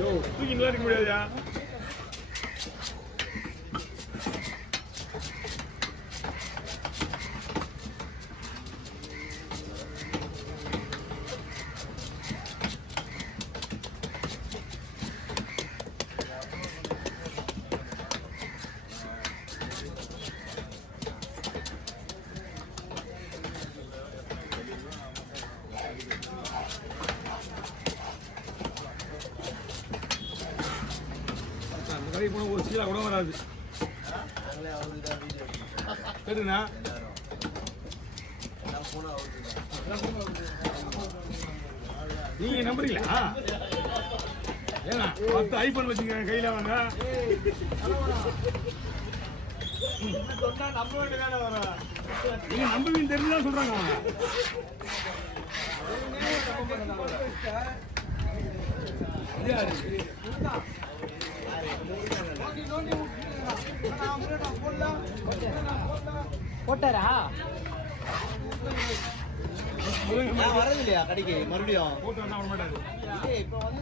தூக்கி நல்லா இருக்க முடியாதுயா. ஒரு சீலா கூட வராது. கேட்டுண்ணா நீங்க நம்புறீங்களா? ஏன்னா 10 ஐபோன் வச்சுக்கிறேன் கையில வாங்க. நீங்க நம்புவீங்க தெரிஞ்சுதான் சொல்றாங்க அவங்க. போட்டாரா வரது இல்லையா கடைக்கு மறுபடியும் போட்டு வந்தா வர மாட்டாரு. இப்ப வந்து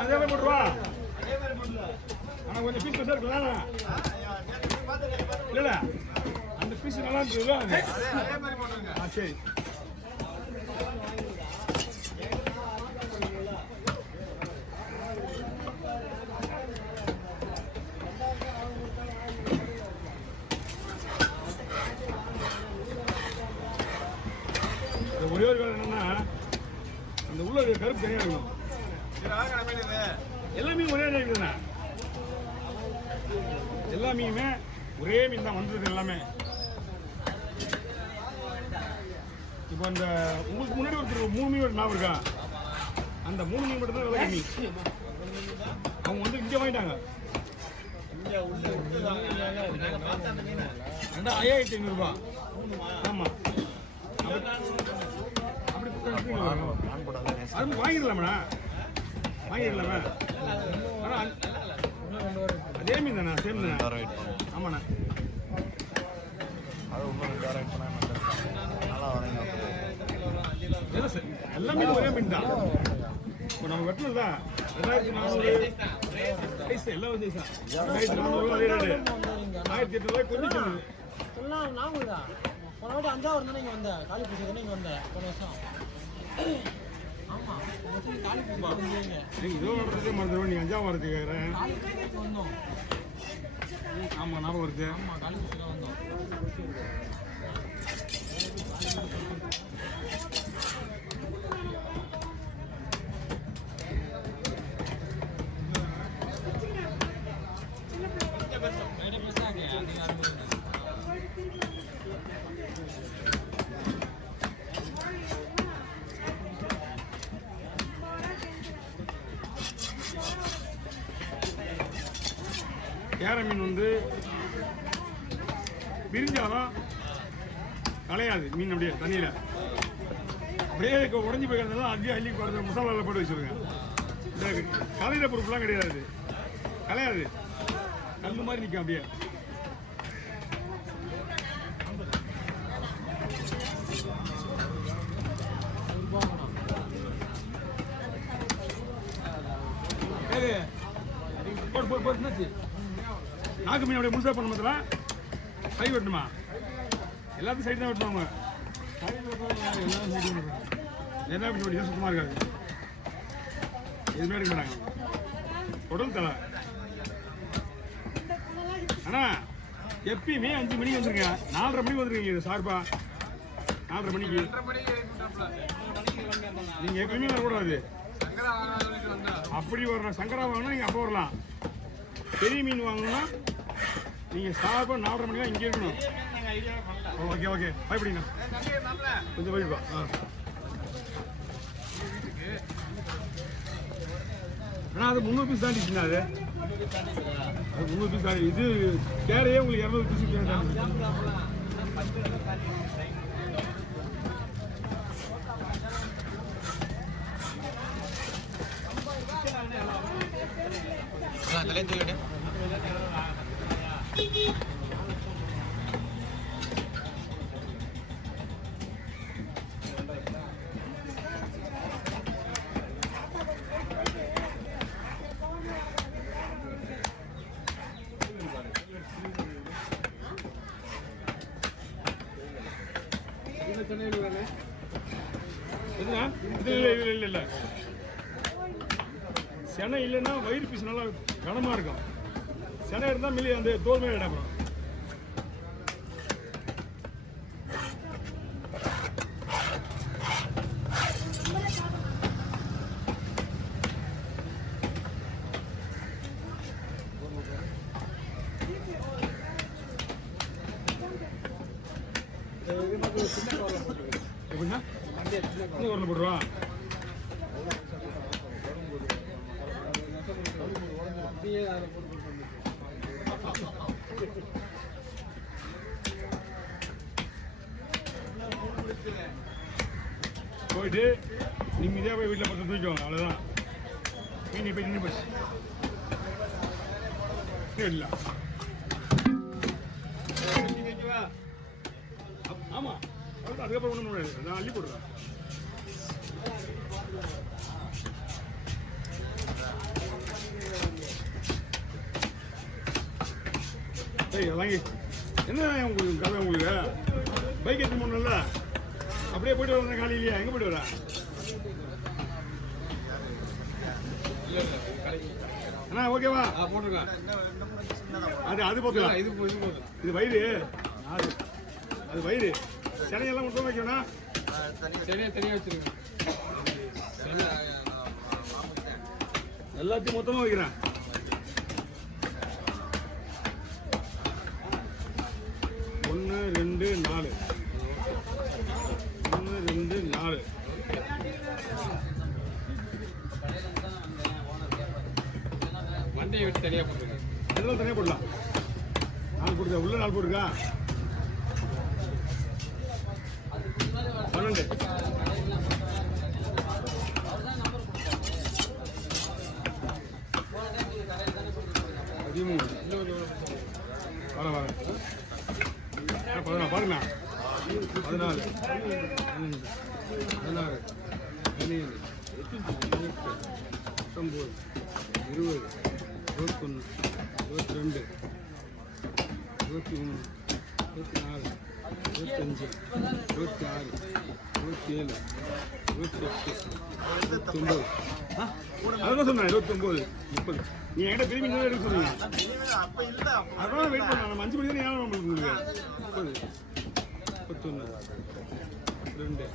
அதே மாதிரி போட்டுருவா. ஆனா கொஞ்சம் பீஸ் பெருசா இருக்குல்ல. இல்ல அந்த பீஸ் நல்லா இருக்குல்ல. சரி ஒரே ஒரு வேலை என்னன்னா அந்த உள்ள கருப்பு தனியா இருக்கணும். எல்லா மீன் ஒரே இருக்குதுண்ணா. எல்லா மீனுமே ஒரே மீன் தான் வந்தது எல்லாமே. இப்போ அந்த உங்களுக்கு முன்னாடி ஒருத்தர் 3 மீன் ஞாபகம் இருக்கா? அந்த 3 மீன் மட்டும் தான் விலை கம்மி. அவங்க வந்து இங்கே வாங்கிட்டாங்க. 2500 ரூபா. ஆமா அது வாங்கிடலாமண்ணா, வாங்கிடலாமா? ஆனால் அதே மீன் தானே, சேம் தானே? ஆமாண்ணா. எல்லா மீனும் ஒரே மீன் தான். இப்போ நம்ம வெட்டினது தான் 2400 எல்லாம் வந்து 2400 அதே ரேட்டு. 1800 கொஞ்சம் சொல்லலாம். நாங்கள் தான் போன வாட்டி 5ஆவது இருந்தால் நீங்கள் வந்த காலி பூசி நீங்கள் வந்த போன வருஷம். ஆமாம் காலி பூசி நீங்கள் இதோ வர்றதுக்கே மறந்துடுவோம். நீங்கள் 5ஆவது வரதுக்கு கேட்குறேன். வந்தோம். ஆமாம் ஞாபகம் வருது. ஆமாம் காலி பூசி தான் வந்தோம். கேரை மீன் வந்து பிரிஞ்சாலும் கலையாது மீன். அப்படியே தண்ணியில் அப்படியே உடஞ்சி போய்க்கிறதுலாம் அங்கேயே அள்ளி போடுறது மசாலாவில் போட்டு வச்சுருங்க. இந்த கலையிற பொறுப்புலாம் கிடையாது, கலையாது. கல் மாதிரி நிற்கும் அப்படியே. போட்டு நாக்கு மீன் அப்படியே முழுசாக பண்ண மாத்திர கை வெட்டணுமா? எல்லாத்தையும் சைடு தான் வெட்டுவாங்க. என்ன மீன் வெட்டி சுத்தமாக இருக்காது, எதுவுமே எடுக்க மாட்டாங்க. உடல் தலை. ஆனால் எப்பயுமே 5 மணிக்கு வந்துருங்க, 4:30 மணிக்கு வந்துருக்கீங்க. இது சார்பா 4:30 மணிக்கு நீங்கள் எப்பயுமே வரக்கூடாது. அப்படி வரணும். சங்கரா வாங்கினா நீங்கள் அப்போ வரலாம். பெரிய மீன் வாங்கணும்னா நீங்கள் சார்பாக 4:30 மணிக்கு தான் இங்கே இருக்கணும். ஓகே ஓகே பயப்படிங்கண்ணா, கொஞ்சம் போயிடுப்பா. ஆனால் அது 300 பீஸ் தாண்டிச்சுண்ணா. அது 300 பீஸ் தாண்டி. இது கேரையே உங்களுக்கு 200 பீஸ் தாண்டி. கை தூக்கிட்டு எதுனா இது இல்லை செனை இல்லைன்னா வயிறு பீஸ் நல்லா கனமாக இருக்கும். செனை இருந்தால் மில்லி அந்த தோல் மேலே இடம். எப்படின்னா சின்ன கவரில் போட்டுருவா. போயிட்டு நிம்மதியாக போய் வீட்டில் பத்து தூக்கிக்கோங்க. அவ்வளோதான். மீன் போய் நின்று போச்சு இல்லை. ஆமாம் அதுக்கப்புறம் ஒன்றும் முடியாது. நான் அள்ளி போடுறேன். ஏய் வாங்கி என்ன உங்களுக்கு கதை? உங்களுக்கு பைக் எடுத்து போகணும்ல, அப்படியே போயிட்டு வரேன். காலையிலையா எங்கே போயிட்டு வரேன்? அண்ணா ஓகேவா? போட்டுருக்கேன். அது போதும். இது வயிறு அது வயிறு. சென்னையெல்லாம் மட்டும் வைக்கணும். தனியாக வச்சிருக்கேன். எல்லாத்தையும் மொத்தமாக வைக்கிறேன். ஒன்று ரெண்டு நாலு. வண்டியை விட்டு தனியாக போட்டுருக்கேன். எதெல்லாம் தனியாக போடலாம். 4 போட்டுருக்கா. உள்ள 4 போட்டுருக்கா. 12. வரேன் 14 பாருங்கண்ணா. 14 15 16 17 18 19 20 21 22 23 24 25 26 27 28 29. அதான் சொன்னேன் 29 30. நீ என்கிட்ட திரும்பி இன்னும் எடுக்க சொன்னீங்க. அதான் வெயிட் பண்ண. நம்ம 5 மணி தான் ஏன் நம்மளுக்கு உங்களுக்கு 30 31 32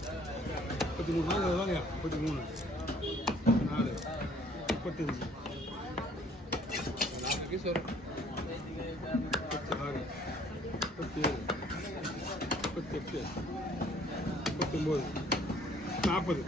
33 நாள் வாங்க 33 4 35 26 27 38 39 40